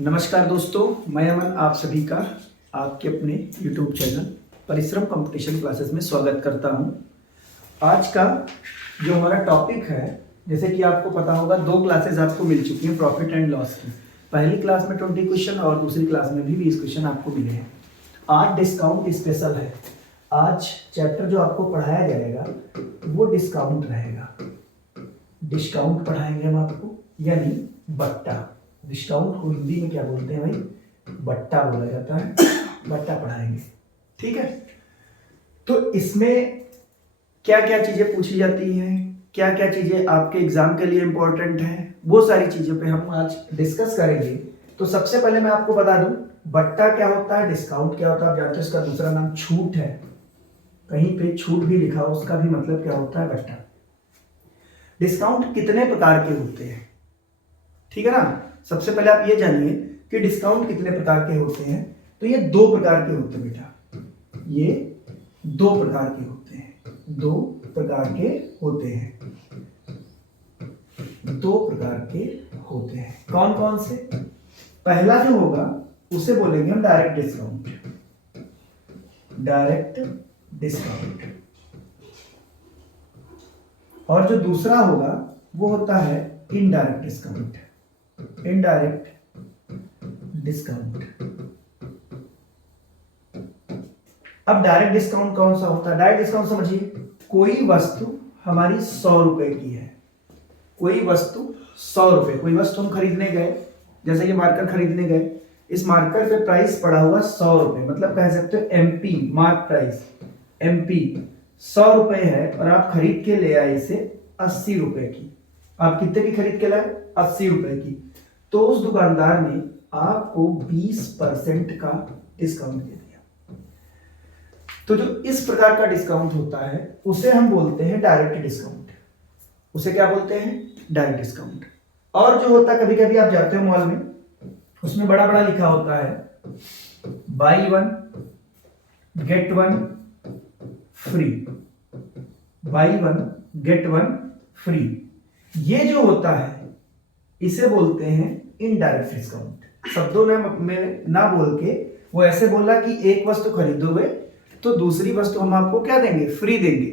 नमस्कार दोस्तों, मैं अमन आप सभी का आपके अपने YouTube चैनल परिश्रम कंपटीशन क्लासेस में स्वागत करता हूं। आज का जो हमारा टॉपिक है, जैसे कि आपको पता होगा, दो क्लासेस आपको मिल चुकी हैं प्रॉफिट एंड लॉस की। पहली क्लास में 20 क्वेश्चन और दूसरी क्लास में भी 20 क्वेश्चन आपको मिले हैं। आज डिस्काउंट स्पेशल है। आज चैप्टर जो आपको पढ़ाया जाएगा वो डिस्काउंट रहेगा। डिस्काउंट पढ़ाएंगे हम आपको, यानी बट्टा। डिस्काउंट को हिंदी में क्या बोलते हैं भाई? बट्टा बोला जाता है। बट्टा पढ़ाएंगे, ठीक है। तो इसमें क्या क्या चीजें पूछी जाती हैं, क्या क्या चीजें आपके एग्जाम के लिए इंपॉर्टेंट हैं, वो सारी चीजों पे हम आज डिस्कस करेंगे। तो सबसे पहले मैं आपको बता दूं, बट्टा क्या होता है, डिस्काउंट क्या होता है। आप जानते हैं इसका दूसरा नाम छूट है। कहीं पे छूट भी लिखा हो, उसका भी मतलब क्या होता है? बट्टा। डिस्काउंट कितने प्रकार के होते हैं, ठीक है ना। सबसे पहले आप ये जानिए कि डिस्काउंट कितने प्रकार के होते हैं। तो ये दो प्रकार के होते हैं बेटा, ये दो प्रकार के होते हैं। दो प्रकार के होते हैं, दो प्रकार के होते हैं। कौन कौन से? पहला जो होगा उसे बोलेंगे हम डायरेक्ट डिस्काउंट। Direct discount. और जो दूसरा होगा वो होता है इनडायरेक्ट डिस्काउंट। Indirect discount. अब डायरेक्ट डिस्काउंट कौन सा होता है? डायरेक्ट डिस्काउंट समझिए, कोई वस्तु हमारी 100 रुपए की है। कोई वस्तु 100 रुपए, कोई वस्तु हम खरीदने गए, जैसे कि मार्कर खरीदने गए। इस मार्कर पे प्राइस पड़ा हुआ 100 रुपए, मतलब कह सकते हो एमपी, मार्क प्राइस एमपी 100 रुपए है, और आप खरीद के ले आए इसे 80 रुपए की। आप कितने की खरीद के लाए? 80 रुपए की। तो उस दुकानदार ने आपको 20% का डिस्काउंट दे दिया। तो जो इस प्रकार का डिस्काउंट होता है उसे हम बोलते हैं डायरेक्ट डिस्काउंट। उसे क्या बोलते हैं? Direct discount. और जो होता है, कभी कभी आप जाते हो मॉल में, उसमें बड़ा बड़ा लिखा होता है by one get one free. By one get one free. ये जो होता है इसे बोलते हैं इनडायरेक्ट डिस्काउंट। शब्दों में ना बोल के वो ऐसे बोला कि एक वस्तु खरीदोगे तो दूसरी वस्तु हम आपको क्या देंगे? फ्री देंगे।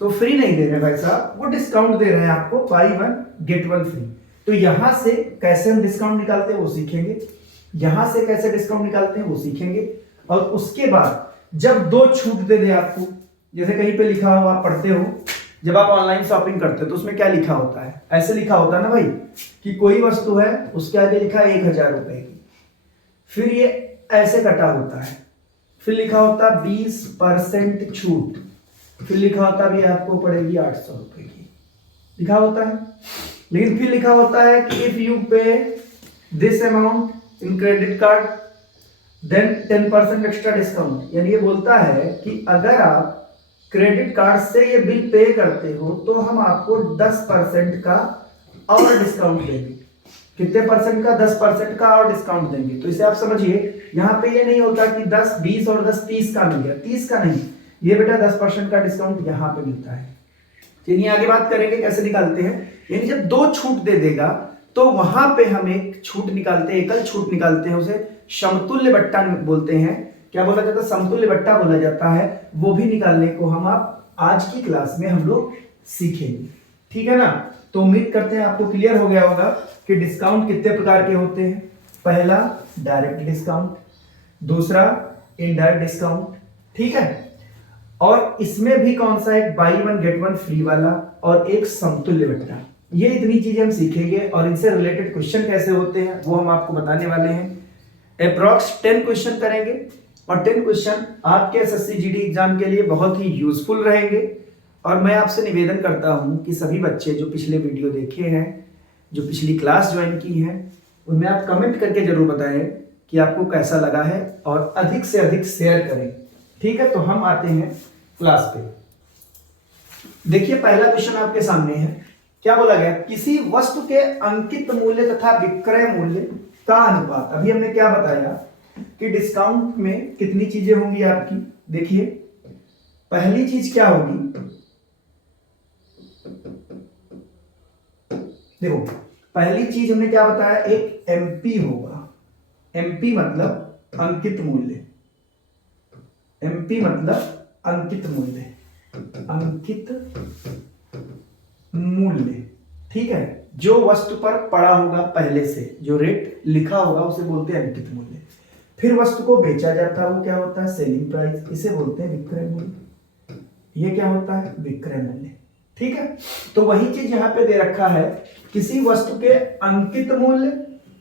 तो फ्री नहीं दे रहे भाई साहब, वो डिस्काउंट दे रहे हैं आपको, by one get one free. तो यहां से कैसे हम डिस्काउंट निकालते हैं वो सीखेंगे, यहां से कैसे डिस्काउंट निकालते हैं वो सीखेंगे। और उसके बाद जब दो छूट दे दे आपको, जैसे कहीं पे लिखा हो, आप पढ़ते हो, जब आप ऑनलाइन शॉपिंग करते हो तो उसमें क्या लिखा होता है? ऐसे लिखा होता है ना भाई, कि कोई वस्तु है, उसके आगे लिखा है 1000 रुपए की, फिर ये ऐसे कटा होता है, फिर लिखा होता है 20% छूट, फिर लिखा होता है भी आपको पड़ेगी 800 रुपए की, लिखा होता है। लेकिन फिर लिखा होता है कि if you pay this amount in credit card then 10% extra discount. यानी ये बोलता है कि अगर आप क्रेडिट कार्ड से ये बिल पे करते हो तो हम आपको 10% का और डिस्काउंट देंगे। कितने परसेंट का? 10% का और डिस्काउंट देंगे। तो इसे आप समझिए, यहाँ पे ये नहीं होता कि 10 20 और 10 30 का मिल गया, 30 का नहीं, ये बेटा 10% का डिस्काउंट यहाँ पे मिलता है। चलिए आगे बात करेंगे कैसे निकालते हैं। यानी जब दो छूट दे देगा तो वहां पे हम एक छूट निकालते हैं, एकल छूट निकालते हैं, उसे समतुल्य बट्टा बोलते हैं। क्या बोला जाता है? समतुल्य बट्टा बोला जाता है। वो भी निकालने को हम आप आज की क्लास में हम लोग सीखेंगे, ठीक है ना। तो उम्मीद करते हैं आपको क्लियर हो गया होगा कि डिस्काउंट कितने प्रकार के होते हैं। पहला डायरेक्ट डिस्काउंट, दूसरा इनडायरेक्ट डिस्काउंट, ठीक है। और इसमें भी कौन सा? एक by one get one free वाला और एक समतुल्य बट्टा। ये इतनी चीजें हम सीखेंगे और इनसे रिलेटेड क्वेश्चन कैसे होते हैं वो हम आपको बताने वाले हैं। अप्रॉक्स 10 क्वेश्चन करेंगे और 10 क्वेश्चन आपके एसएससी जीडी एग्जाम के लिए बहुत ही यूजफुल रहेंगे। और मैं आपसे निवेदन करता हूं कि सभी बच्चे जो पिछले वीडियो देखे हैं, जो पिछली क्लास ज्वाइन की है, उनमें आप कमेंट करके जरूर बताएं कि आपको कैसा लगा है और अधिक से अधिक शेयर करें, ठीक है। तो हम आते हैं क्लास पे। देखिए पहला क्वेश्चन आपके सामने है। क्या बोला गया? किसी वस्तु के अंकित मूल्य तथा विक्रय मूल्य का अनुपात। अभी हमने क्या बताया कि डिस्काउंट में कितनी चीजें होंगी आपकी। देखिए पहली चीज क्या होगी, देखो पहली चीज हमने क्या बताया, एक एमपी होगा, एमपी मतलब अंकित मूल्य, एमपी मतलब अंकित मूल्य, अंकित मूल्य, ठीक है। जो वस्तु पर पड़ा होगा पहले से, जो रेट लिखा होगा उसे बोलते हैं अंकित मूल्य। फिर वस्तु को बेचा जाता है वो क्या होता है, सेलिंग प्राइस, इसे बोलते हैं विक्रय मूल्य। ये क्या होता है, विक्रय मूल्य, ठीक है। तो वही चीज यहां पे दे रखा है, किसी वस्तु के अंकित मूल्य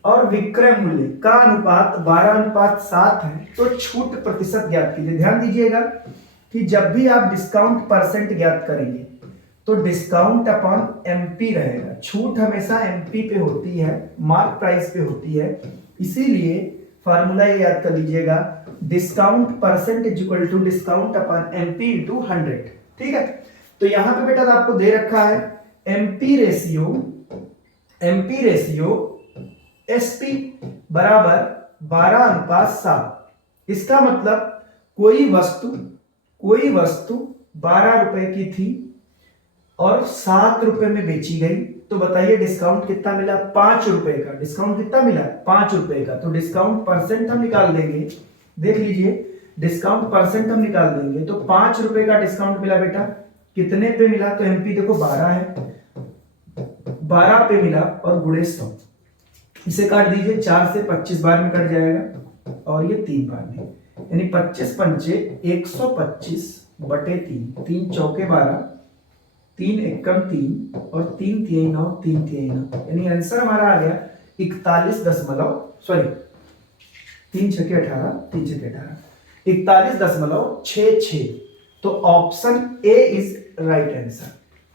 और विक्रय मूल्य का अनुपात 12:7 है, तो छूट प्रतिशत ज्ञात कीजिए। ध्यान दीजिएगा कि जब भी आप डिस्काउंट परसेंट ज्ञात करेंगे तो डिस्काउंट अपॉन एमपी रहेगा। छूट हमेशा एमपी पे होती है, मार्क प्राइस पे होती है, इसीलिए फार्मूला ये याद कर लीजिएगा, discount percent is equal to discount upon MP into 100, ठीक है। तो यहां पे बेटा आपको दे रखा है MP ratio, MP ratio SP बराबर 12:7। इसका मतलब कोई वस्तु 12 रुपए की थी और 7 रुपए में बेची गई, तो बताइए डिस्काउंट कितना मिला, 5 रुपए का। डिस्काउंट कितना मिला, 5 रुपए का। तो डिस्काउंट परसेंट हम निकाल देंगे, देख लीजिए डिस्काउंट परसेंट हम निकाल देंगे, तो 5 रुपए का डिस्काउंट मिला बेटा, कितने पे मिला, तो एमपी देखो 12 है, 12 पे मिला और गुणे 100, इसे काट दीजिए, 4 से 25 बार में कट जाएगा और ये 3 बार में, यानी 25 पंचे 125 बटे 3, 3 चौके 12, 3 एकम 3 और 3 तिहाई 9, 3 तिहाई 9, यानी आंसर हमारा आ गया 41.66। तो option A is right answer,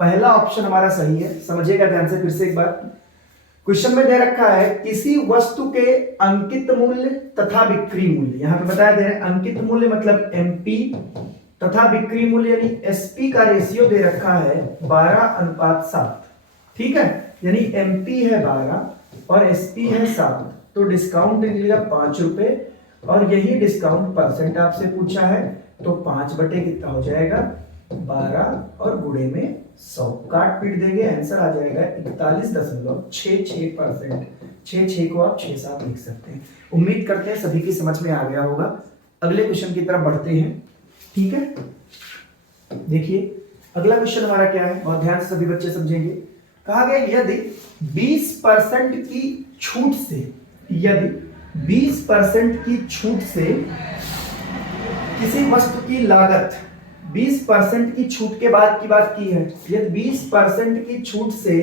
पहला ऑप्शन हमारा सही है। समझिएगा ध्यान से फिर से एक बार, क्वेश्चन में दे रखा है किसी वस्तु के अंकित मूल्य तथा बिक्री मूल्य, यहां पे बताया दे रहा है अंकित मूल्य मतलब एमपी तथा बिक्री मूल्य यानी एसपी का रेशियो दे रखा है 12:7, ठीक है। यानी एमपी है 12 और एसपी है 7, तो डिस्काउंट निकलेगा 5 रुपए, और यही डिस्काउंट परसेंट आपसे पूछा है, तो 5 बटे कितना हो जाएगा 12 और गुणे में 100, काट पीट देंगे, आंसर आ जाएगा 41.66%। 6 को आप 6-7 लिख सकते हैं। उम्मीद करते हैं सभी की समझ में आ गया होगा। अगले क्वेश्चन की तरफ बढ़ते हैं, ठीक है। देखिए अगला क्वेश्चन हमारा क्या है, और ध्यान से सभी बच्चे समझेंगे। कहा गया यदि 20% की छूट से, यदि 20% की छूट से किसी वस्तु की लागत, 20% की छूट के बाद की बात की है, यदि 20% की छूट से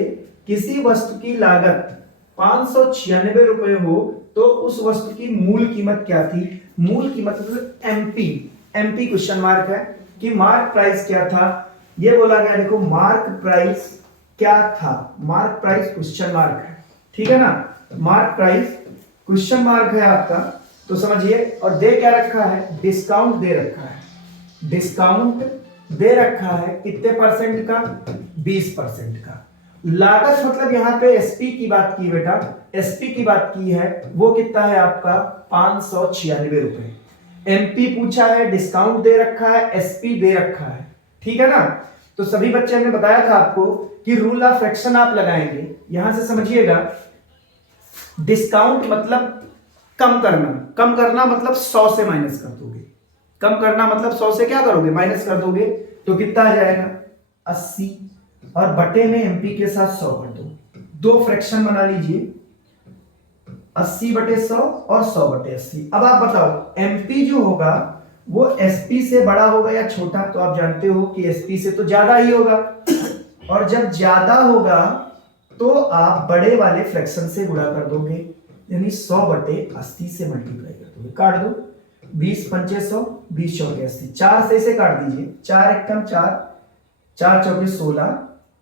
किसी वस्तु की लागत 596 रुपए हो, तो उस वस्तु की मूल कीमत क्या थी। मूल कीमत मतलब एमपी, एमपी क्वेश्चन मार्क है कि मार्क प्राइस क्या था, ये बोला गया। देखो मार्क प्राइस क्या था, मार्क प्राइस क्वेश्चन मार्क है, ठीक है ना। मार्क प्राइस क्वेश्चन मार्क है आपका, तो समझिए। और दे क्या रखा है, डिस्काउंट दे रखा है, डिस्काउंट दे रखा है कितने परसेंट का, 20% का। लागत मतलब यहां पे एसपी की बात की बेटा, एसपी की बात की है, वो कितना है आपका 596 रुपए। एमपी पूछा है, डिस्काउंट दे रखा है, एसपी दे रखा है, ठीक है ना। तो सभी बच्चे हमने बताया था आपको कि रूल ऑफ फ्रैक्शन आप लगाएंगे, यहां से समझिएगा। डिस्काउंट मतलब कम करना, कम करना मतलब 100 से माइनस कर दोगे, कम करना मतलब 100 से क्या करोगे, माइनस कर दोगे, तो कितना आ जाएगा 80, और बटे में एमपी के साथ 100 कर दो, दो फ्रैक्शन बना लीजिए, 80/100 और 100/80। अब आप बताओ एमपी जो होगा वो एसपी से बड़ा होगा या छोटा, तो आप जानते हो कि एसपी से तो ज्यादा ही होगा, और जब ज्यादा होगा तो आप बड़े वाले फ्रैक्शन से गुणा कर दोगे, यानी 100/80 से मल्टीप्लाई कर दोगे, काट दो, 20 पंचे 100, 20 चौके 80, 4 से इसे काट दीजिए, 4 एकम 4, 4 चौके 16,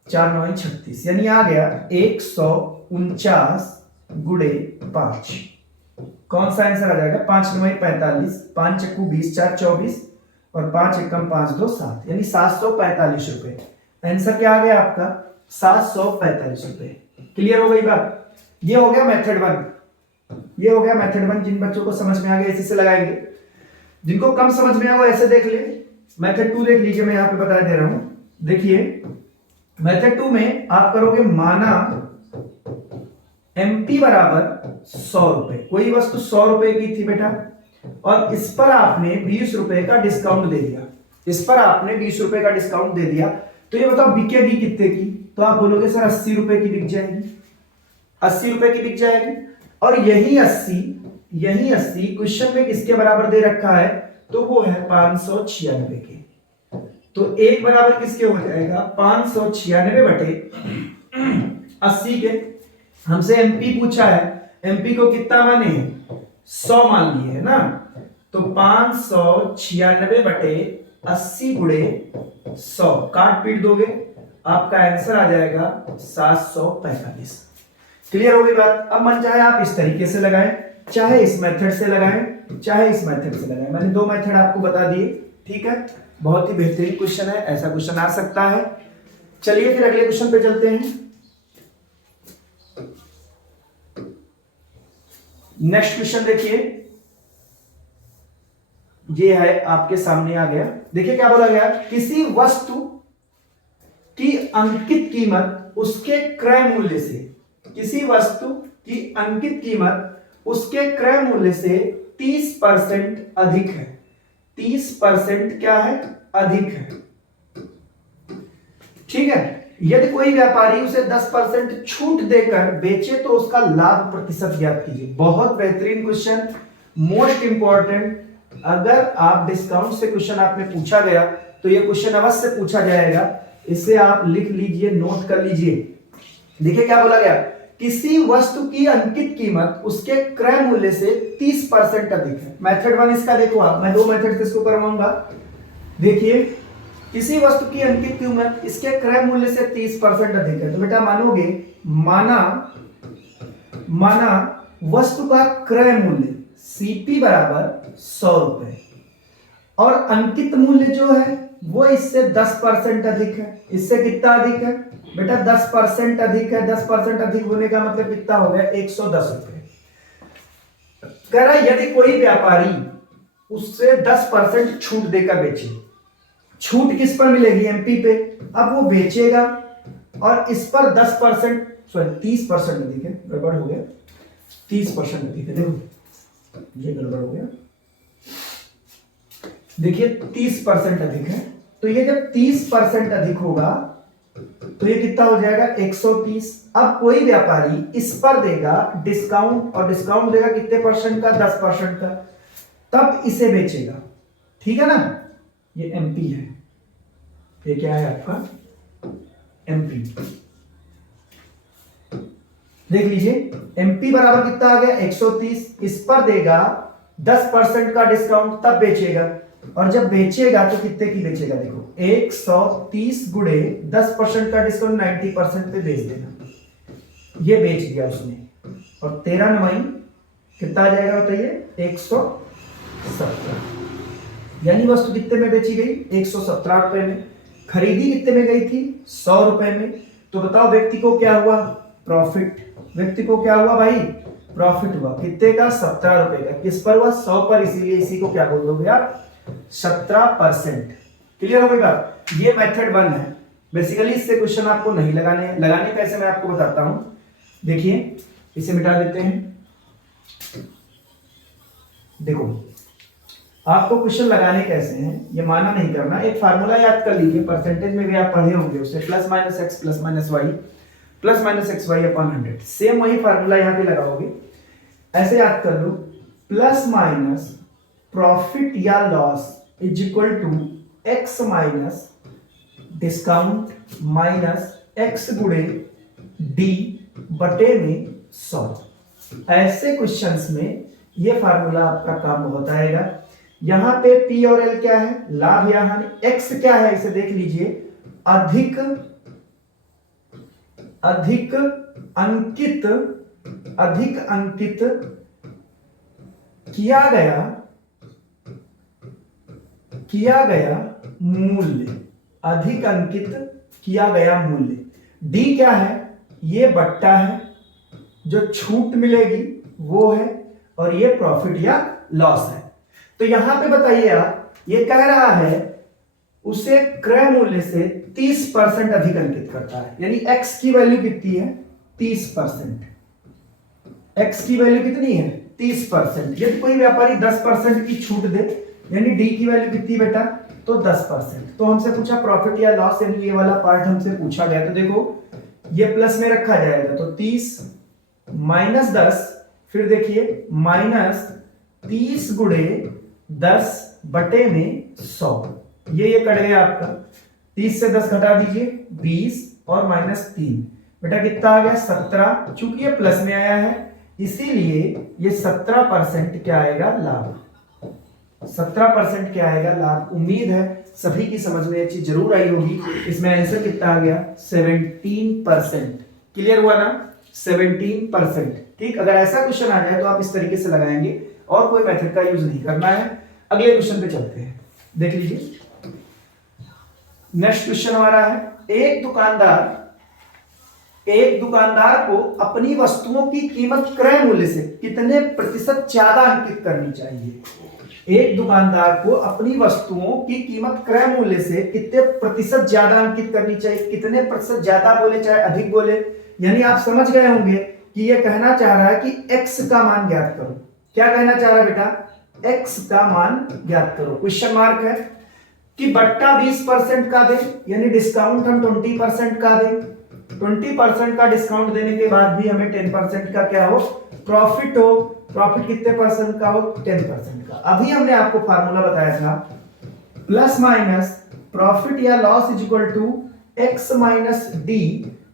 4 9 36, यानी आ गया 149 गुणे 5। कौन सा आंसर आ जाएगा, 5 9 45, 5 चक्कू 20, 4 24 और 5 एकम 5 2 7, यानी 745 रुपए। आंसर क्या आ गया आपका 745 रुपए। क्लियर हो गई बात, ये हो गया मेथड 1, ये हो गया मेथड 1। जिन बच्चों को समझ में आ गया इसी से लगाएंगे, जिनको कम समझ में आया वो ऐसे देख ले। मेथड 2 देख लीजिए, मैं यहां पे बता दे रहा हूं। देखिए मेथड 2 में आप करोगे माना MP बराबर 100 रुपए। कोई वस्तु 100 रुपए की थी बेटा, और इस पर आपने 20 रुपए का डिस्काउंट दे दिया। इस पर आपने 20 रुपए का डिस्काउंट दे दिया, तो ये बताओ बिकेगी कितने की? तो आप बोलोगे सर 80 रुपए की बिक जाएगी, 80 रुपए की बिक जाएगी। और यही 80 क्वेश्चन में किसके बराबर दे रखा है? तो वो है 596 के। तो एक बराबर किसके हो जाएगा? 596 बटे 80 के। हमसे एमपी पूछा है, एमपी को कितना माने? 100 मान लिए है ना। तो 596 बटे 80 गुणे 100, काट पीट दोगे, आपका आंसर आ जाएगा 745। क्लियर हो गई बात? अब मन चाहे आप इस तरीके से लगाएं, चाहे इस मेथड से लगाएं, चाहे इस मेथड से लगाएं। मैंने दो मेथड आपको बता दिए, ठीक है। बहुत ही बेहतरीन क्वेश्चन है, ऐसा क्वेश्चन आ सकता है। चलिए फिर अगले क्वेश्चन पे चलते हैं। नेक्स्ट क्वेश्चन देखिए, ये है आपके सामने आ गया। देखिए क्या बोला गया, किसी वस्तु की अंकित कीमत उसके क्रय मूल्य से, किसी वस्तु की अंकित कीमत उसके क्रय मूल्य से 30% अधिक है। 30% क्या है? अधिक है, ठीक है। यदि कोई व्यापारी उसे 10% छूट देकर बेचे तो उसका लाभ प्रतिशत ज्ञात कीजिए। बहुत बेहतरीन क्वेश्चन, मोस्ट इंपॉर्टेंट। अगर आप डिस्काउंट से क्वेश्चन आपने पूछा गया तो यह क्वेश्चन अवश्य पूछा जाएगा, इसे आप लिख लीजिए, नोट कर लीजिए। देखिए क्या बोला गया, किसी वस्तु की अंकित कीमत उसके क्रय मूल्य से 30% अधिक है। मेथड वन इसका देखो आप, मैं दो मेथड से इसको करवाऊंगा। देखिए किसी वस्तु की अंकित कीमत इसके क्रय मूल्य से 30% अधिक है, तो बेटा मानोगे, माना वस्तु का क्रय मूल्य सीपी बराबर 100 रुपए और अंकित मूल्य जो है वो इससे 10% अधिक है। इससे कितना अधिक है बेटा? 10% अधिक है। 10% अधिक होने का मतलब कितना हो गया? 110 रुपए। कह रहा है यदि कोई व्यापारी उससे 10% छूट देकर बेचे, छूट किस पर मिलेगी? एमपी पे। अब वो बेचेगा और इस पर 10%, सॉरी 30% अधिक है, गड़बड़ हो गया, 30% अधिक है। देखो ये गड़बड़ हो गया, देखिए 30% अधिक है। तो ये जब 30% अधिक होगा तो ये कितना हो जाएगा? 130। अब कोई व्यापारी इस पर देगा डिस्काउंट, और डिस्काउंट देगा कितने परसेंट का? 10% का, तब इसे बेचेगा, ठीक है ना। ये एमपी है, ये क्या है आपका? एमपी। देख लीजिए एमपी बराबर कितना आ गया? 130। इस पर देगा 10% का डिस्काउंट, तब बेचेगा, और जब बेचेगा तो कितने की बेचेगा? देखो 130 गुणे 10% का डिस्काउंट 90% पे बेच देना। ये बेच दिया उसने, और 13 9 कितना आ जाएगा बताइए? 117। यानी वस्तु कितने में बेची गई? 117 रुपए में। खरीदी कितने में गई थी? 100 रुपए में। तो बताओ व्यक्ति को क्या हुआ? प्रॉफिट। व्यक्ति को क्या हुआ भाई? प्रॉफिट हुआ। कितने का? 17 रुपए का। किस पर हुआ? 100 पर, इसीलिए इसी को क्या बोल दोगे आप? 17%। क्लियर हो गई बात? ये मेथड वन है। बेसिकली इससे क्वेश्चन आपको नहीं लगाने कैसे मैं आपको बताता हूं। देखिए इसे मिटा देते हैं। देखो आपको क्वेश्चन लगाने कैसे हैं ये माना नहीं करना, एक फार्मूला याद कर लीजिए, परसेंटेज में भी आप पढ़े होंगे उसे, plus minus X plus minus Y plus minus X Y upon 100। Same वही फार्मूला यहां पे लगाओगे, ऐसे याद कर लो, प्लस माइनस प्रॉफिट या loss is equal to x minus discount minus X गुणे डी बटे में 100। ऐसे क्वेश्चंस में ये फार्मूला आपका काम बहुत आएगा। यहां पे P और L क्या है? लाभ या हानि। X क्या है? इसे देख लीजिए, अधिक अंकित किया गया मूल्य, अधिक अंकित किया गया मूल्य। D क्या है? ये बट्टा है, जो छूट मिलेगी वो है, और ये प्रॉफिट या लॉस है। तो यहां पे बताइए आप, ये कह रहा है उसे क्रय मूल्य से 30% अधिक अंकित करता है, यानी x की वैल्यू कितनी है? 30%। x की वैल्यू कितनी है 30%। यदि कोई व्यापारी 10% की छूट दे यानी डी की वैल्यू कितनी बेटा तो 10%। तो हमसे पूछा प्रॉफिट या लॉस यानी ये वाला पार्ट हमसे पूछा गया। तो देखो ये प्लस में रखा जाएगा तो 30 माइनस 10, फिर देखिए माइनस 30 गुणे 10 बटे में 100। ये कट गया आपका, 30 से 10 घटा दीजिए 20 और माइनस 3 बेटा कितना आ गया 17। चूंकि ये प्लस में आया है इसीलिए ये 17% क्या आएगा लाभ, 17% क्या आएगा लाभ। उम्मीद है सभी की समझ में ये चीज जरूर आई होगी। इसमें आंसर कितना आ गया 17%। क्लियर हुआ ना 17%। ठीक, अगर ऐसा क्वेश्चन आ जाए तो आप इस तरीके से लगाएंगे और कोई मेथड का यूज नहीं करना है। अगले क्वेश्चन पे चलते हैं, देख लीजिए। नेक्स्ट क्वेश्चन हमारा है एक दुकानदार को अपनी वस्तुओं की कीमत क्रय मूल्य से कितने प्रतिशत ज्यादा अंकित करनी चाहिए। एक दुकानदार को अपनी वस्तुओं की कीमत क्रय मूल्य से कितने प्रतिशत ज्यादा अंकित करनी चाहिए। कितने प्रतिशत ज्यादा बोले चाहे अधिक बोले, यानी आप समझ गए होंगे कि ये कहना चाह रहा है कि x का मान ज्ञात करो। क्या कहना चाह रहा है बेटा x का मान ज्ञात करो। क्वेश्चन मार्क है कि बट्टा 20% का दे यानी डिस्काउंट हम 20% का दे, 20% का डिस्काउंट देने के बाद भी हमें 10% का क्या हो प्रॉफिट हो। प्रॉफिट कितने परसेंट का हो 10% का। अभी हमने आपको फार्मूला बताया था प्लस माइनस प्रॉफिट या loss is equal to x minus d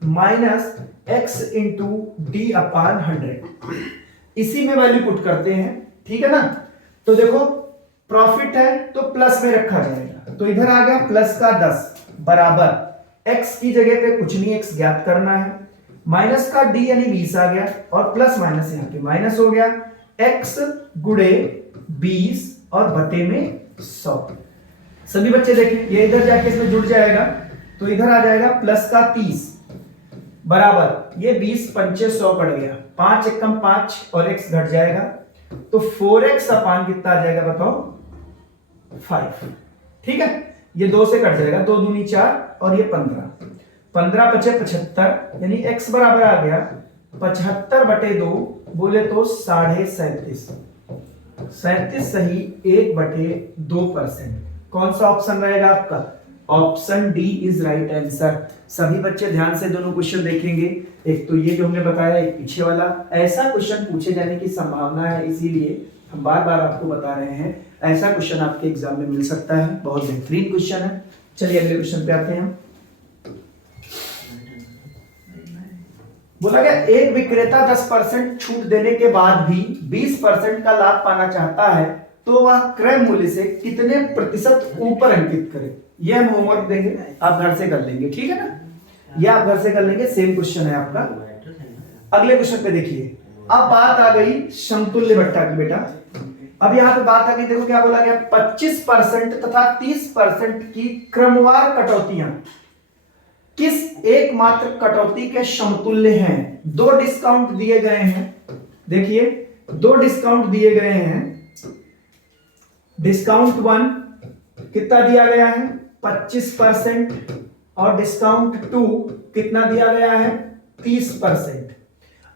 minus x into d upon 100। इसी में वैल्यू पुट करते हैं, ठीक है ना। तो देखो प्रॉफिट है तो प्लस में रखा जाएगा, तो इधर आ गया प्लस का 10 बराबर x की जगह पे कुछ नहीं x ज्ञात करना है, माइनस का d यानी 20 आ गया और प्लस माइनस यहाँ पे माइनस हो गया, x गुणे 20 और बटे में 100। सभी बच्चे देखें ये इधर जाके इसमें जुड़ जाएगा तो इधर आ जाएगा प्लस का 30 बराबर ये 20 पंचे 100 पड़ गया, 5 एकम 5 और x घट जाएगा तो 4x अपान कितना आ जाएगा बताओ 5। ठीक है, ये 2 से कट जाएगा, 2 दूनी 4 और ये 15, 15 बचे 75 यानी x बराबर आ गया 75 बटे 2 बोले तो 37.5। 37 सही 1 बटे 2%। कौन सा ऑप्शन रहेगा आपका option D is right answer. सभी बच्चे ध्यान से दोनों क्वेश्चन देखेंगे, एक तो ये जो हमने बताया एक पीछे वाला। ऐसा क्वेश्चन पूछे जाने की संभावना है इसीलिए हम बार बार आपको बता रहे हैं ऐसा क्वेश्चन आपके एग्जाम में मिल सकता है। बहुत बेहतरीन क्वेश्चन है। चलिए अगले क्वेश्चन पे आते हैं। बोला गया एक विक्रेता 10% छूट देने के बाद भी 20% का लाभ पाना चाहता है तो वह क्रय मूल्य से कितने प्रतिशत ऊपर अंकित करे। यह हम होमवर्क देंगे, आप घर से कर लेंगे, ठीक है ना। यह आप घर से कर लेंगे, सेम क्वेश्चन है आपका। अगले क्वेश्चन पे देखिए, अब बात आ गई समतुल्य भट्टा की बेटा। अब यहां पे बात आ गई, देखो क्या बोला गया 25% तथा 30% की क्रमवार कटौतियां किस एकमात्र कटौती के समतुल्य हैं। 2 डिस्काउंट दिए गए हैं, देखिए 2 डिस्काउंट दिए गए हैं। डिस्काउंट 1 कितना दिया गया है 25% और डिस्काउंट 2 कितना दिया गया है 30%।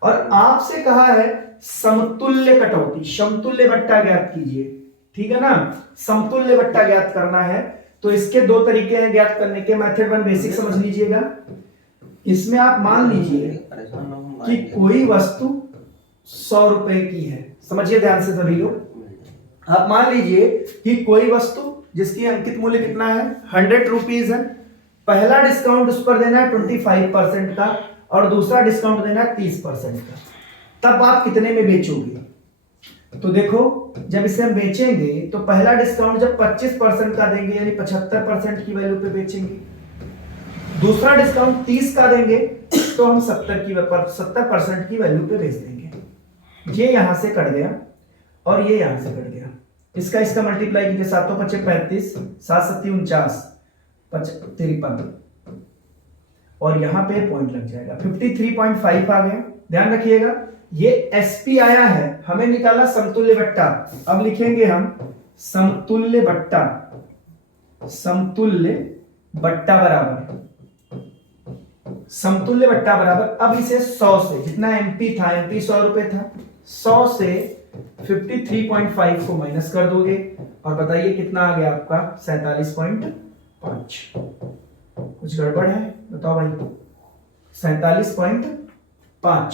और आपसे कहा है समतुल्य कटौती, समतुल्य बट्टा ज्ञात कीजिए, ठीक है ना। समतुल्य बट्टा ज्ञात करना है तो इसके 2 तरीके हैं ज्ञात करने के। मेथड 1 बेसिक समझ लीजिएगा। इसमें आप मान लीजिए कि कोई वस्तु 100 रुपए की है, समझिए ध्यान से सभी लोग। आप मान लीजिए कि कोई वस्तु जिसकी अंकित मूल्य कितना है 100 रुपीज है। पहला डिस्काउंट उस पर देना है 25% का और दूसरा डिस्काउंट देना है 30% का। तब आप कितने में बेचोगे। तो देखो जब इसे हम बेचेंगे तो पहला डिस्काउंट जब 25% का देंगे यानी 75% की वैल्यू पे बेचेंगे, दूसरा डिस्काउंट 30 का देंगे तो हम 70% की वैल्यू पे बेच देंगे। ये यहां से कट गया और ये यहां से कट गया, इसका मल्टीप्लाई कीजिए, 7 5 35, 7 7 49, 53 और यहां पे पॉइंट लग जाएगा 53.5 आ गया। ध्यान रखिएगा ये एसपी आया है, हमें निकाला समतुल्य बट्टा। अब लिखेंगे हम समतुल्य बट्टा, समतुल्य बट्टा बराबर समतुल्य बट्टा बराबर, अब इसे 100 से, जितना एमपी था, एमपी 100 रुपए था, 100 से 53.5 को माइनस कर दोगे और बताइए कितना आ गया आपका 47.5। कुछ गड़बड़ है बताओ भाई? 47.5,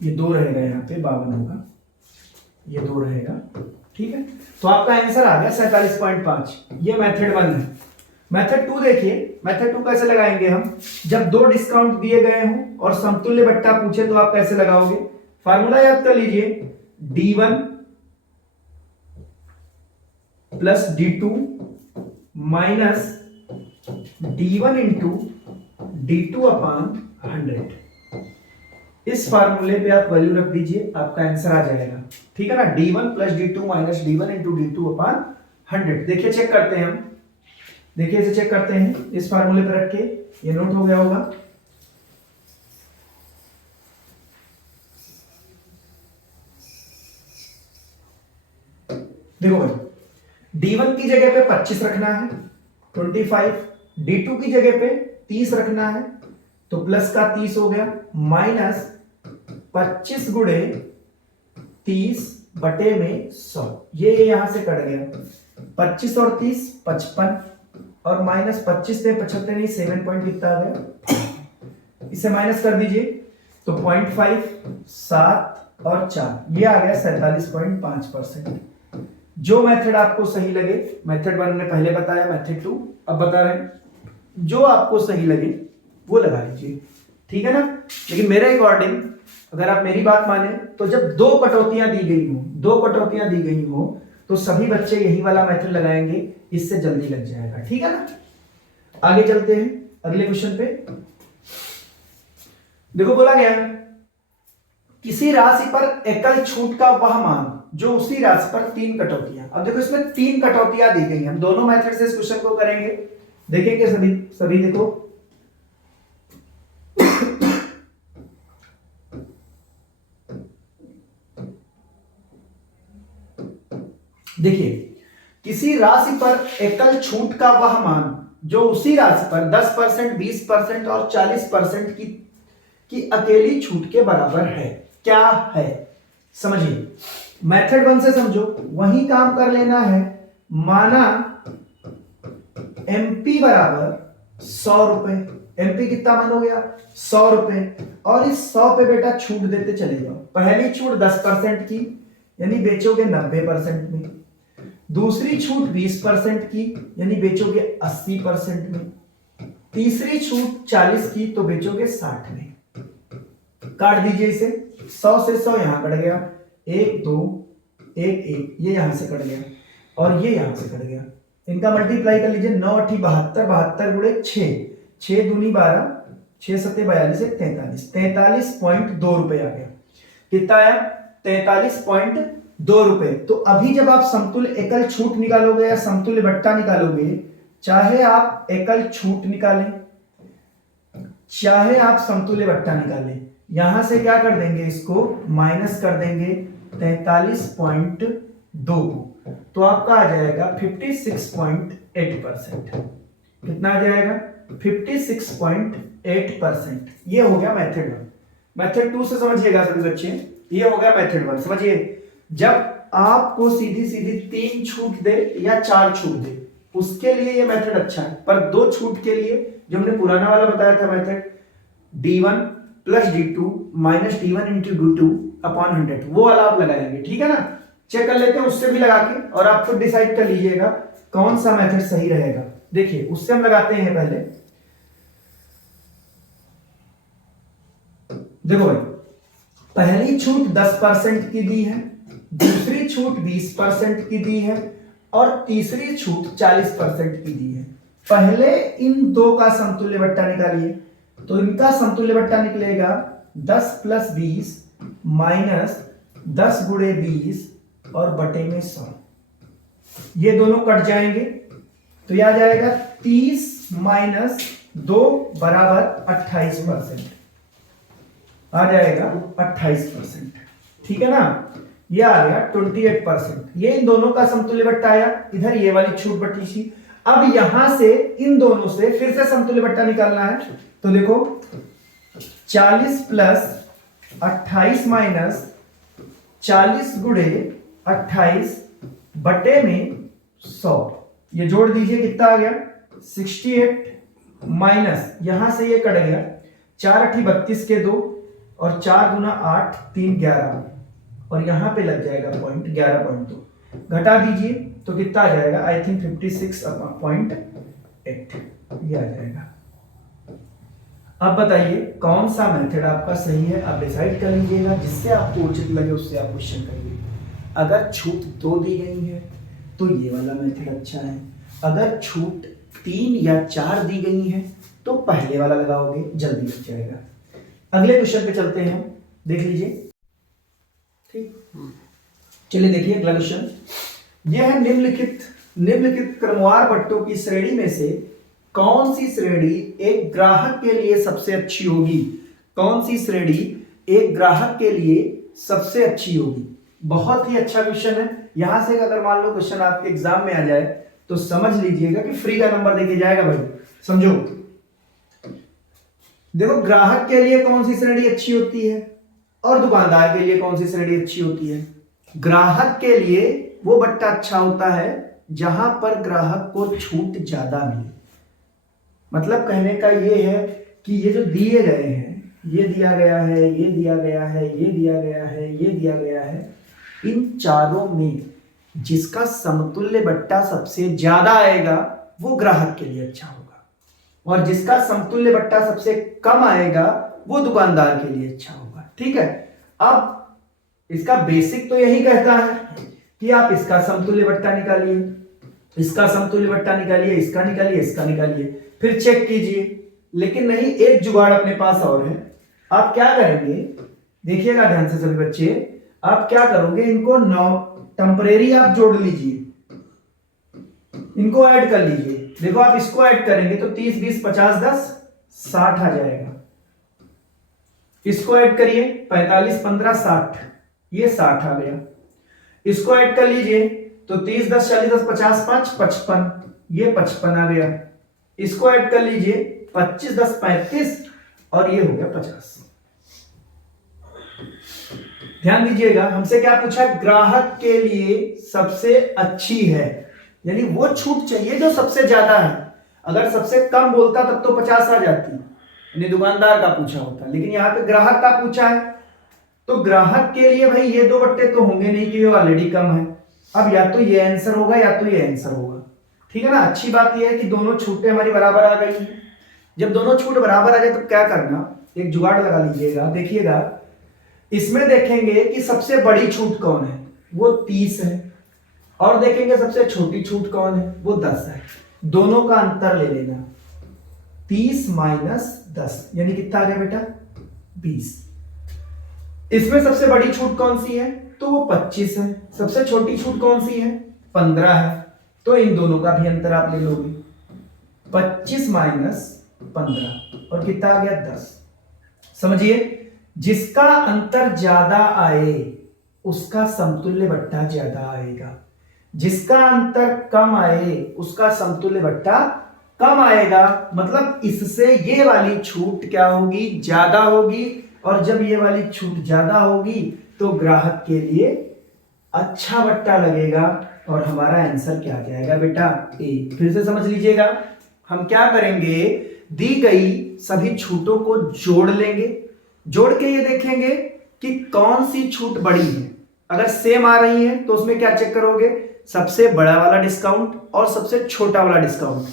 ये 2 रहेगा, यहाँ पे 52 होगा, ये 2 रहेगा, ठीक है। तो आपका आंसर आ गया 47.5। ये मेथड 1 है। मेथड 2 देखिए, मेथड 2 कैसे लगाएंगे हम? जब 2 डिस्काउंट दिए गए हों और समतुल्य बट्टा पूछे तो आप कैसे लगाओगे? फार्मूला याद कर लीजिए, D1 plus D2 minus D1 into D2 अपान 100। इस फार्मूले पे आप वैल्यू रख दीजिए, आपका आंसर आ जाएगा, ठीक है ना। D1 plus D2 minus D1 into D2 अपान 100। देखिए चेक करते हैं हम, देखिए इसे चेक करते हैं, इस फार्मूले पे रख के, ये नोट हो गया होगा। देखो भाई, D1 की जगह पे 25 रखना है, 25, D2 की जगह पे 30 रखना है, तो प्लस का 30 हो गया, माइनस 25 गुणे 30 बटे में 100, ये यहां से कट गया, 25 और 30 55, और माइनस 25 में 75 नहीं, 7 पॉइंट कितना आ गया, इसे माइनस कर दीजिए, तो 0.5, 7 और 4, ये आ गया 47.5%। जो मेथड आपको सही लगे, मेथड 1 ने पहले बताया, मेथड 2 अब बता रहे हैं, जो आपको सही लगे वो लगा लीजिए, ठीक है ना। लेकिन मेरे अकॉर्डिंग, अगर आप मेरी बात माने, तो जब 2 कटौतियां दी गई हो, 2 कटौतियां दी गई हो, तो सभी बच्चे यही वाला मेथड लगाएंगे, इससे जल्दी लग जाएगा, ठीक है ना। आगे चलते हैं अगले क्वेश्चन पे। देखो बोला गया, किसी राशि पर एकल छूट का वह मान जो उसी राशि पर 3 कटौतियां। अब देखो इसमें 3 कटौतियां दी गई हैं, हम दोनों मेथड से इस क्वेश्चन को करेंगे, देखेंगे सभी देखो। देखिए, किसी राशि पर एकल छूट का वह मान जो उसी राशि पर 10%, 20% और 40% की अकेली छूट के बराबर है, क्या है? समझिए, मेथड 1 से समझो, वही काम कर लेना है। माना एमपी बराबर 100 रुपए, एमपी कितना मान हो गया 100 रुपए, और इस 100 पे बेटा छूट देते चले जाओ। पहली छूट 10% की, यानी बेचोगे 90% में, दूसरी छूट 20% की, यानी बेचोगे 80% में, तीसरी छूट 40 की, तो बेचोगे 60 में। काट दीजिए इसे, 100 से 100 यहां कट गया, 1 2 1 1, ये यहां से कट गया और ये यहां से कट गया, इनका मल्टीप्लाई कर लीजिए, 9 8 72, 72 गुणे 6, 6 दूनी 12, 6 7 42, 43, 43.2 रुपए आ गया। कितना आया? 43.2 रुपए। तो अभी जब आप समतुल्य एकल छूट निकालोगे या समतुल्य बट्टा निकालोगे, चाहे आप एकल छूट निकालें, चाहे आप समतुल्य बट्टा निकालें, यहां से क्या कर देंगे, इसको माइनस कर देंगे 43.2 को, तो आपका आ जाएगा 56.8%। कितना आ जाएगा? 56.8%। ये हो गया मेथड 1। मेथड 2 से समझिएगा सभी बच्चे, ये हो गया मेथड 1। समझिए, जब आपको सीधी सीधी 3 छूट दे या 4 छूट दे, उसके लिए ये मेथड अच्छा है, पर 2 छूट के लिए जो हमने पुराना वाला बताया था method, D1 plus D2 minus D1 into D2 upon 100, वो वाला आप लगाएंगे, ठीक है ना। चेक कर लेते हैं उससे भी लगा के, और आप खुद डिसाइड कर लीजिएगा कौन सा मेथड सही रहेगा। देखिए, उससे हम लगाते हैं पहले। देखो भाई, पहली छूट 10% की दी है, दूसरी छूट 20% की दी है, और तीसरी छूट 40% की दी है। पहले इन दो का समतुल्य बट्टा निकालिए, तो इनका समतुल्य बट्टा निकलेगा 10 प्लस 20 माइनस 10 गुणे 20 और बटे में 100। ये दोनों कट जाएंगे, तो यह आ जाएगा 30 माइनस 2 बराबर 28%, आ जाएगा 28%, ठीक है ना। ये आ गया 28%। ये इन दोनों का समतुल्य बट्टा आया, इधर ये वाली छूट बटी थी। अब यहां से इन दोनों से फिर से समतुल्य बट्टा निकालना है। तो देखो 40 प्लस 28 माइनस 40 गुणे 28 बटे में 100, ये जोड़ दीजिए कितना आ गया 68 माइनस यहां से ये कट गया 4 8 32 के 2 और 4 गुना 8 3 11 और यहां पे लग जाएगा पॉइंट 11.2, घटा दीजिए तो कितना आ जाएगा आई थिंक 56.8 ये आ जाएगा। अब बताइए कौन सा मेथड आपका सही है, आप डिसाइड कर लीजिएगा, जिससे आपको उचित लगे उससे आप क्वेश्चन करिए। अगर छूट 2 दी गई है तो ये वाला मेथड अच्छा है, अगर छूट 3 या 4 दी गई है तो पहले वाला लगाओगे जल्दी लग जाएगा। अगले क्वेश्चन पे चलते हैं, देख लीजिए। ठीक, चलिए देखिए अगला क्वेश्चन। यह है निम्नलिखित क्रमवार बट्टों की श्रेणी में से कौन सी श्रेणी एक ग्राहक के लिए सबसे अच्छी होगी? कौन सी श्रेणी एक ग्राहक के लिए सबसे अच्छी होगी? बहुत ही अच्छा क्वेश्चन है। यहां से अगर मान लो क्वेश्चन आपके एग्जाम में आ जाए तो समझ लीजिएगा कि फ्री का नंबर देके जाएगा भाई। समझो, देखो ग्राहक के लिए कौन सी श्रेणी अच्छी होती है और दुकानदार के लिए कौन सी श्रेणी अच्छी होती है। ग्राहक के लिए वो बट्टा अच्छा होता है जहां पर ग्राहक को छूट ज्यादा मिले। मतलब कहने का ये है कि ये जो दिए गए हैं, ये दिया गया है, ये दिया गया है, ये दिया गया है, ये दिया गया है, इन चारों में जिसका समतुल्य बट्टा सबसे ज्यादा आएगा वो ग्राहक के लिए अच्छा होगा और जिसका समतुल्य बट्टा सबसे कम आएगा वो दुकानदार के लिए अच्छा होगा। ठीक है, अब इसका बेसिक तो यही कहता है कि आप इसका समतुल्य बट्टा निकालिए, इसका समतुल्य बट्टा निकालिए, इसका निकालिए, इसका निकालिए, फिर चेक कीजिए। लेकिन नहीं, एक जुगाड़ अपने पास और है। आप क्या करेंगे, देखिएगा ध्यान से सभी बच्चे, आप क्या करोगे, इनको टेम्परेरी आप जोड़ लीजिए, इनको ऐड कर लीजिए। देखो आप इसको ऐड करेंगे तो 30 20 50 10 60 आ जाएगा। इसको ऐड करिए 45 15 60, ये 60 आ गया। इसको ऐड कर लीजिए तो 30 10 40 10 50 5 55, ये 55 आ गया। इसको ऐड कर लीजिए 25 10 35 और ये हो गया 50। ध्यान दीजिएगा, हमसे क्या पूछा, ग्राहक के लिए सबसे अच्छी है, यानी वो छूट चाहिए जो सबसे ज्यादा है। अगर सबसे कम बोलता तब तो 50 आ जाती, यानी दुकानदार का पूछा होता, लेकिन यहाँ पे ग्राहक का पूछा है तो ग्राहक के लिए भाई ये 2 बट्टे तो होंगे नहीं कि वो ऑलरेडी कम है। अब या तो ये आंसर होगा या तो ये आंसर होगा। ठीक है ना, अच्छी बात यह है कि दोनों छूटें हमारी बराबर आ गई। जब दोनों छूट बराबर आ जाए तो क्या करना, एक जुगाड़ लगा लीजिएगा। देखिएगा इसमें देखेंगे कि सबसे बड़ी छूट कौन है, वो 30 है, और देखेंगे सबसे छोटी छूट कौन है, वो 10 है। दोनों का अंतर ले लेना, 30 माइनस 10 यानी कितना आ गया बेटा 20। इसमें सबसे बड़ी छूट कौन सी है, तो वो 25 है। सबसे छोटी छूट कौन सी है, 15 है। तो इन दोनों का भी अंतर आप ले लोगे, 25 माइनस 15 और कितना आ गया 10। समझिए, जिसका अंतर ज्यादा आए उसका समतुल्य बट्टा ज्यादा आएगा, जिसका अंतर कम आए उसका समतुल्य बट्टा कम आएगा। मतलब इससे ये वाली छूट क्या होगी, ज्यादा होगी, और जब ये वाली छूट ज्यादा होगी तो ग्राहक के लिए अच्छा बट्टा लगेगा और हमारा आंसर क्या आ जाएगा बेटा, ए। फिर से समझ लीजिएगा, हम क्या करेंगे, दी गई सभी छूटों को जोड़ लेंगे, जोड़ के ये देखेंगे कि कौन सी छूट बड़ी है। अगर सेम आ रही है तो उसमें क्या चेक करोगे, सबसे बड़ा वाला डिस्काउंट और सबसे छोटा वाला डिस्काउंट,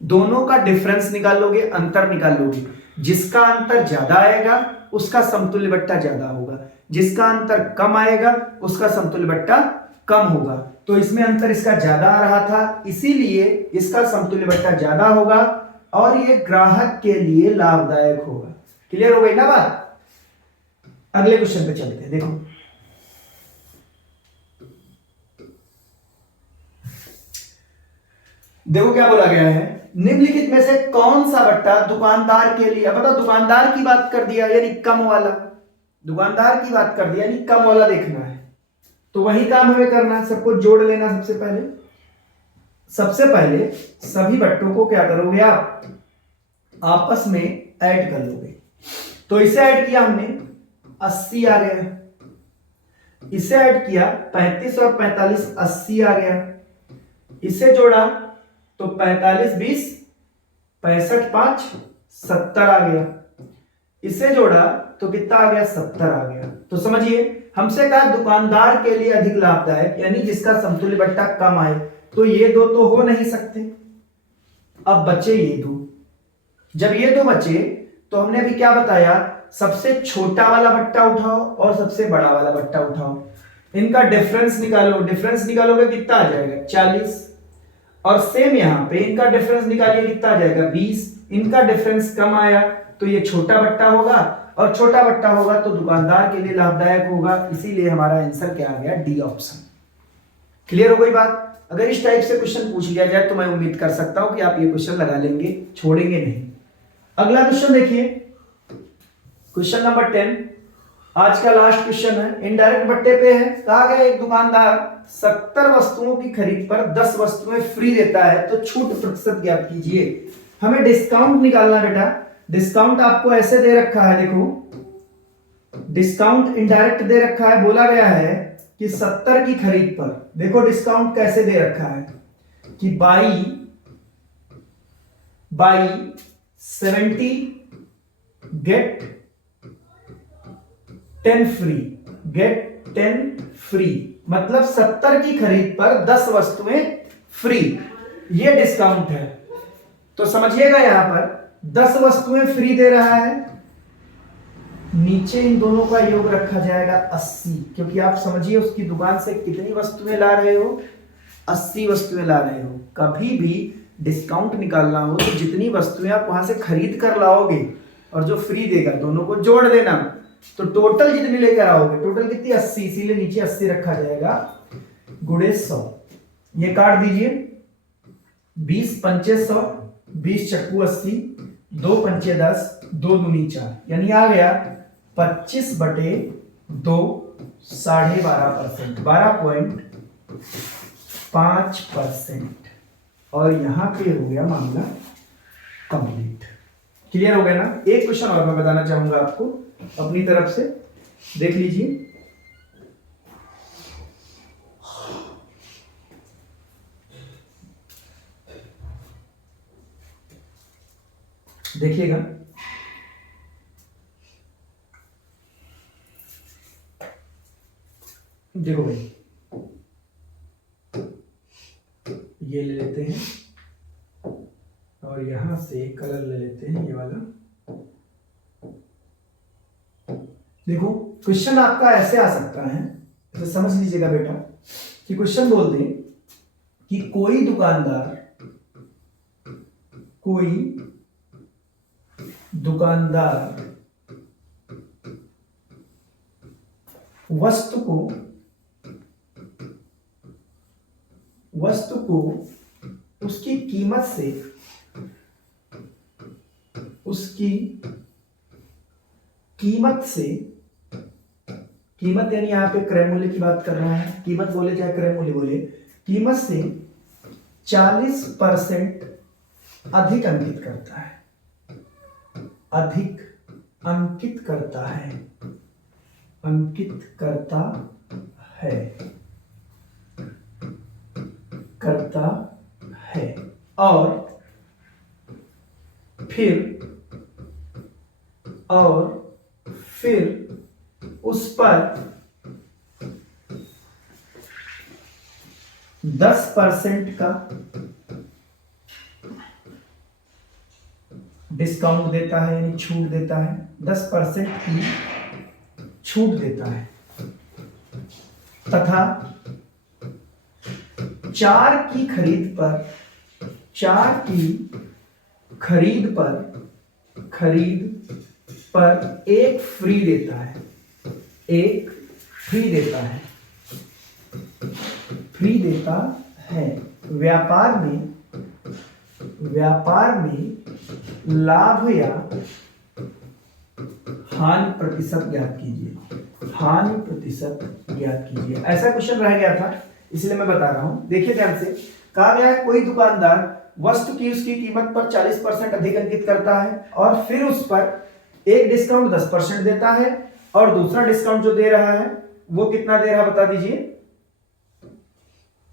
दोनों का डिफरेंस निकाल लोगे, अंतर निकाल लोगे। जिसका अंतर ज्यादा आएगा उसका समतुल्य बट्टा ज्यादा होगा, जिसका अंतर कम आएगा उसका समतुल्य बट्टा कम होगा। तो इसमें अंतर इसका ज्यादा आ रहा था, इसीलिए इसका समतुल्य बट्टा ज्यादा होगा और ये ग्राहक के लिए लाभदायक होगा। क्लियर हो गई ना बात। अगले क्वेश्चन पे चलते हैं। देखो देखो क्या बोला गया है, निम्नलिखित में से कौन सा बट्टा दुकानदार के लिए, अब बताओ दुकानदार की बात कर दिया यानी कम वाला, दुकानदार की बात कर दिया यानी कम वाला देखना है, तो वही काम हमें करना है, सबको जोड़ लेना सबसे पहले। सबसे पहले सभी बट्टों को क्या करोगे आप आपस में ऐड कर लोगे। तो इसे ऐड किया हमने 80 आ गया, इसे ऐड किया 35 और 45 80 आ गया, इसे जोड़ा तो 45 20 65 5 70 आ गया, इसे जोड़ा तो कितना आ गया 70 आ गया। तो समझिए हमसे कहा दुकानदार के लिए अधिक लाभदायक यानी जिसका समतुल्य बट्टा कम आए, तो ये दो तो हो नहीं सकते। अब बचे ये दो, जब ये दो बचे तो हमने अभी क्या बताया, सबसे छोटा वाला बट्टा उठाओ और सबसे बड़ा वाला बट्टा उठाओ, इनका डिफरेंस निकालो। डिफरेंस निकालोगे कितना आ जाएगा 40, और सेम यहां पे इनका डिफरेंस निकालिए कितना आ जाएगा 20। इनका डिफरेंस कम आया तो ये छोटा बट्टा होगा, और छोटा बट्टा होगा तो दुकानदार के लिए लाभदायक होगा, इसीलिए हमारा आंसर क्या आ गया डी ऑप्शन। क्लियर हो गई बात। अगर इस टाइप से क्वेश्चन पूछ लिया जाए तो मैं उम्मीद कर सकता हूं कि आप ये क्वेश्चन लगा लेंगे, छोड़ेंगे नहीं। अगला क्वेश्चन देखिए, क्वेश्चन नंबर 10 आज का लास्ट क्वेश्चन है, इनडायरेक्ट बट्टे पे है। कहा गया एक दुकानदार 70 वस्तुओं की खरीद पर 10 वस्तुएं फ्री देता है, तो छूट प्रतिशत ज्ञात कीजिए। हमें डिस्काउंट निकालना बेटा। डिस्काउंट आपको ऐसे दे रखा है, देखो डिस्काउंट इनडायरेक्ट दे रखा है, बोला गया है कि 70 की खरीद पर, देखो डिस्काउंट कैसे दे रखा है कि buy 70 get 10 free, get 10 free, मतलब 70 की खरीद पर 10 वस्तुएं फ्री, ये डिस्काउंट है। तो समझिएगा यहां पर 10 वस्तुएं फ्री दे रहा है, नीचे इन दोनों का योग रखा जाएगा 80, क्योंकि आप समझिए उसकी दुकान से कितनी वस्तुएं ला रहे हो, 80 वस्तुएं ला रहे हो। कभी भी डिस्काउंट निकालना हो तो जितनी वस्तुएं आप वहां से खरीद कर लाओगे और जो फ्री देगा दोनों को जोड़ देना, तो टोटल जितनी लेकर आओगे, टोटल कितनी 80, इसीलिए नीचे 80 रखा जाएगा गुणे 100। ये काट दीजिए 20 पंचे 100, 20 चक्कू 80, 2 पंचे 10, 2 दूनी 4, यानी आ गया 25/2 12.5%, 12.5%, और यहां पे हो गया मामला कंप्लीट। क्लियर हो गया ना। एक क्वेश्चन और मैं बताना चाहूंगा आपको अपनी तरफ से, देख लीजिए। देखिएगा, देखो भाई ये ले लेते हैं और यहां से कलर ले लेते हैं, ये वाला। देखो क्वेश्चन आपका ऐसे आ सकता है, तो समझ लीजिएगा बेटा कि क्वेश्चन बोल दे कि कोई दुकानदार वस्तु को उसकी कीमत से, कीमत यानी यहां पे क्रय मूल्य की बात कर रहा है, कीमत बोले चाहे क्रय मूल्य बोले, कीमत से 40% अधिक अंकित करता है, करता है, और फिर उस पर 10% का डिस्काउंट देता है, यानी छूट देता है, 10% की छूट देता है, तथा 4 की खरीद पर एक फ्री देता है, व्यापार में लाभ या हानि प्रतिशत ज्ञात कीजिए। ऐसा क्वेश्चन रह गया था, इसलिए मैं बता रहा हूं। देखिए ध्यान से, कहा गया है कोई दुकानदार वस्तु की उसकी कीमत पर 40% अधिक अंकित करता है और फिर उस पर एक डिस्काउंट 10% देता है और दूसरा डिस्काउंट जो दे रहा है वो कितना दे रहा है बता दीजिए।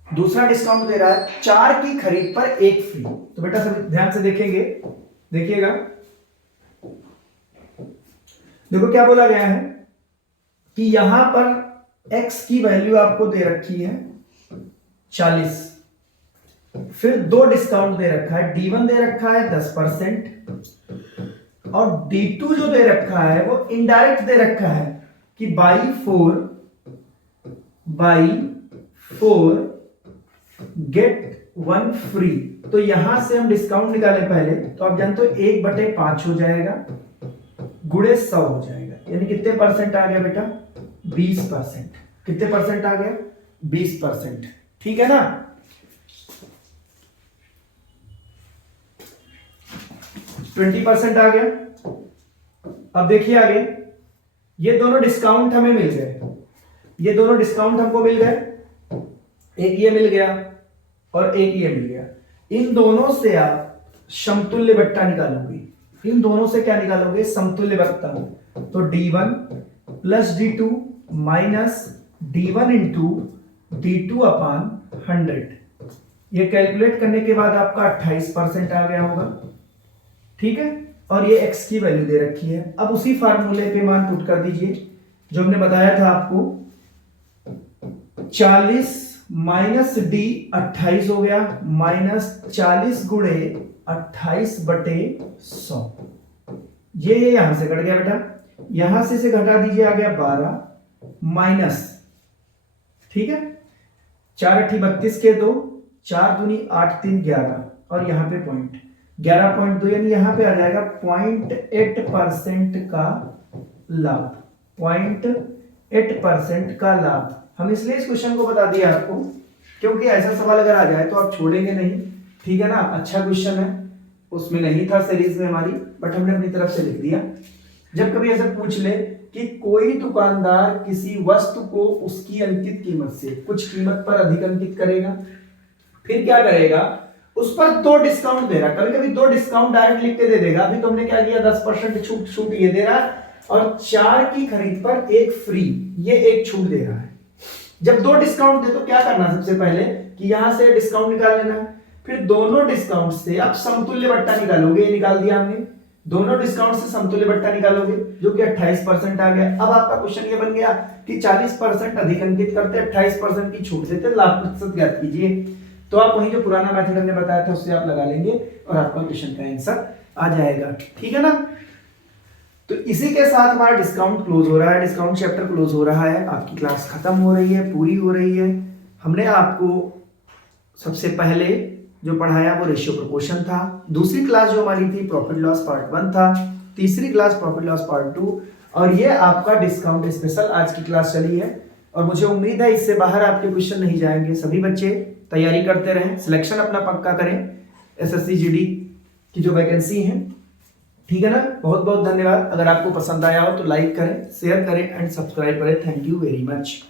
दूसरा डिस्काउंट दे रहा है 4 की खरीद पर 1 फ्री। तो बेटा सभी ध्यान से देखेंगे, देखिएगा, देखो क्या बोला गया है कि यहां पर x की वैल्यू आपको दे रखी है 40, फिर 2 डिस्काउंट दे रखा है, D1 दे रखा है 10% और D2 जो दे रखा है वो इनडायरेक्ट दे रखा है कि बाई 4 गेट 1 फ्री। तो यहां से हम डिस्काउंट निकाले पहले, तो आप जानते हो 1/5 हो जाएगा गुणे 100 हो जाएगा, यानी कितने परसेंट आ गया बेटा 20%। कितने परसेंट आ गया 20%, ठीक है ना। %20 आ गया। अब देखिए आगे, ये दोनों डिस्काउंट हमें मिल गए, ये दोनों डिस्काउंट हमको मिल गए, एक ये मिल गया और एक ये मिल गया। इन दोनों से आप समतुल्य बट्टा निकालोगे, इन दोनों से क्या निकालोगे समतुल्य बट्टा। तो D1 plus D2 minus D1 into D2 अपान 100। ये कैलकुलेट करने के बाद आपका 28% आ गया होगा, ठीक है। और ये x की वैल्यू दे रखी है। अब उसी फार्मूले पे मान पुट कर दीजिए जो हमने बताया था आपको, 40 माइनस D 28 हो गया, माइनस 40 गुणे 28/100। ये यहां से कट गया बेटा, यहां से घटा दीजिए, आ गया 12 माइनस, ठीक है, 4 8 32 के 2, 4 दूनी 8 3 11 और यहां पे पॉइंट 11.2, यानी यहां पे आ जाएगा 0.8% का लाभ, 0.8% का लाभ। हम इसलिए इस क्वेश्चन को बता दिया आपको क्योंकि ऐसा सवाल अगर आ जाए तो आप छोड़ेंगे नहीं, ठीक है ना। अच्छा क्वेश्चन है, उसमें नहीं था सीरीज में हमारी, बट हमने अपनी तरफ से लिख दिया। जब कभी ऐसा पूछ ले कि कोई दुकानदार किसी वस्तु को उसकी अंकित कीमत से कुछ कीमत पर अधिक अंकित करेगा, फिर क्या करेगा, उस पर 2 डिस्काउंट दे रहा, कभी कभी 2 डिस्काउंट डायरेक्ट लिख के दे देगा। अभी तो हमने क्या किया 10% छूट ये दे रहा है और 4 की खरीद पर 1 फ्री, ये एक छूट दे रहा है। जब 2 डिस्काउंट दे तो क्या करना, सबसे पहले कि यहां से डिस्काउंट निकाल लेना है, फिर दोनों डिस्काउंट से आप समतुल्य बट्टा निकालोगे। ये निकाल दिया हमने, दोनों डिस्काउंट से समतुल्य बट्टा निकालोगे जो कि 28% आ गया। अब आपका क्वेश्चन ये बन गया कि 40% अधिक अंकित करते 28% की छूट देते, लाभ प्रतिशत ज्ञात कीजिए। तो आप वही जो पुराना मेथड हमने बताया था उससे आप लगा लेंगे और आपका क्वेश्चन का आंसर आ जाएगा, ठीक है ना। तो इसी के साथ हमारा डिस्काउंट क्लोज हो रहा है, डिस्काउंट चैप्टर क्लोज हो रहा है, आपकी क्लास खत्म हो रही है, पूरी हो रही है। हमने आपको सबसे पहले जो पढ़ाया वो रेशियो प्रोपोर्शन था, दूसरी क्लास जो हमारी थी प्रॉफिट लॉस पार्ट 1 था, तीसरी क्लास प्रॉफिट लॉस पार्ट 2 और ये आपका डिस्काउंट स्पेशल आज की क्लास चली है। और मुझे उम्मीद है इससे बाहर आपके क्वेश्चन नहीं जाएंगे। सभी बच्चे तैयारी करते रहें, सिलेक्शन अपना पक्का करें एसएससी जीडी की जो वैकेंसी है, ठीक है ना। बहुत बहुत धन्यवाद। अगर आपको पसंद आया हो तो लाइक करें, शेयर करें एंड सब्सक्राइब करें। Thank you very much.